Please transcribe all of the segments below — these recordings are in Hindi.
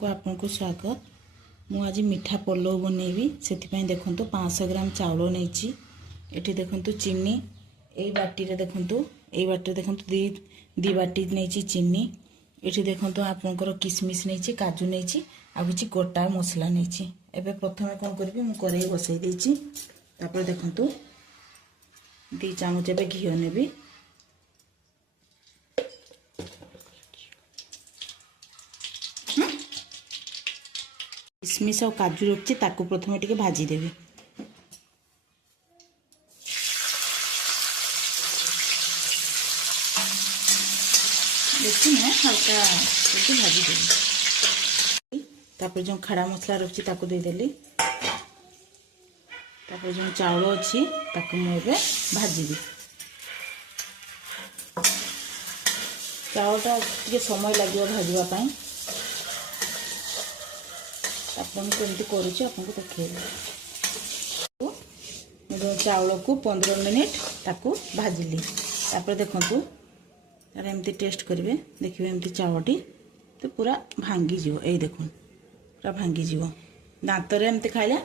को आपको स्वागत। मु आज मीठा पलव बनैबी से देखु 500 ग्राम चाउल नहीं ये देखु चीनी यही बाटी देखु यही बाटी देखु दी बाटी नहीं चीनी ये देखु आपंकर किसमिश नहीं काजू नहीं आ कि गोटा मसला नहीं। एबे प्रथम कौन करी मु कड़ाई बसई देछि देखु 2 चामच एबे घी नेबी किसमिश और काजू रखी ताकू प्रथम टिके भाजी देवी। देखिए मैं हल्का भाजी देवी। तापर जो खड़ा मसला रखी ताकू दे देली। तापर जो चाउल अच्छी ताकू मुझे भाजीबी। चाउलटा टिके समय लगे भाजवाई आपमती आपको देखिए चाउल को 15 मिनिट ताकू भाजिली। तापर देखु तार एमती टेस्ट करेंगे देखिए एमती चाउलटी तो पूरा भांगी जीव यही देखो पूरा भांगी जीव दांतर एमती खाइले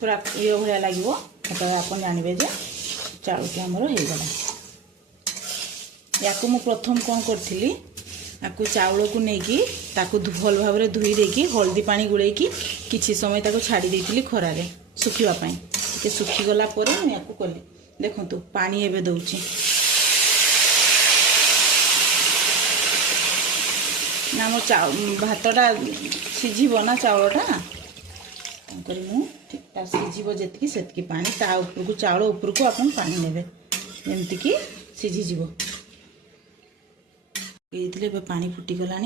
पूरा ये भाया लगे तो आप जानवे जे चाउलटी आमर हो गला। या प्रथम कौन करी आपको चाउल को लेकिन ताकू भल भाव में धोई देकी हल्दी पानी गुड़े किसी समय ताको छाड़ी देती खरारे सुखापी टे सुखीगला मुझे कली देखु पानी एवं दौची ना मो भातटा सीझब ना चाउलटा ठीक सीझब जी से पानी ता उपरको चाउल उपरको आप पानी नेबे जमती सीझीज ये पानी फुटीगला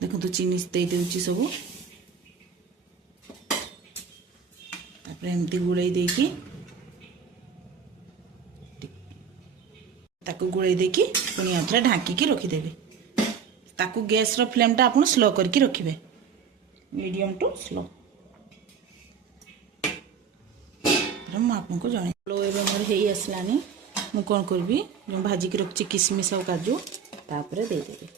देखो चीनी दे दूची सब एमती गुड़े देकी ताकू गुड़े देकी पुणी आउथरे ढांकी रखीदेवी। ताकू गैस रो फ्लेमटा आप स्लो करके रखिए मीडियम टू स्लो। मुझे जन मोर हो आसलानी मु कौन करी जो भाजिक रखी किसमिश और काजू तापर देदेवी।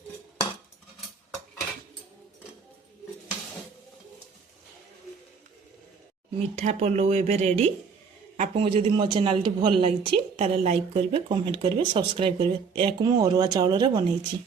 मीठा पलव एबे रेडी। आपको जदि मो चैनल भल लगी तारे लाइक करेंगे कमेंट करेंगे सब्सक्राइब करेंगे। या मु अरुआ चाउल रे बनैछि।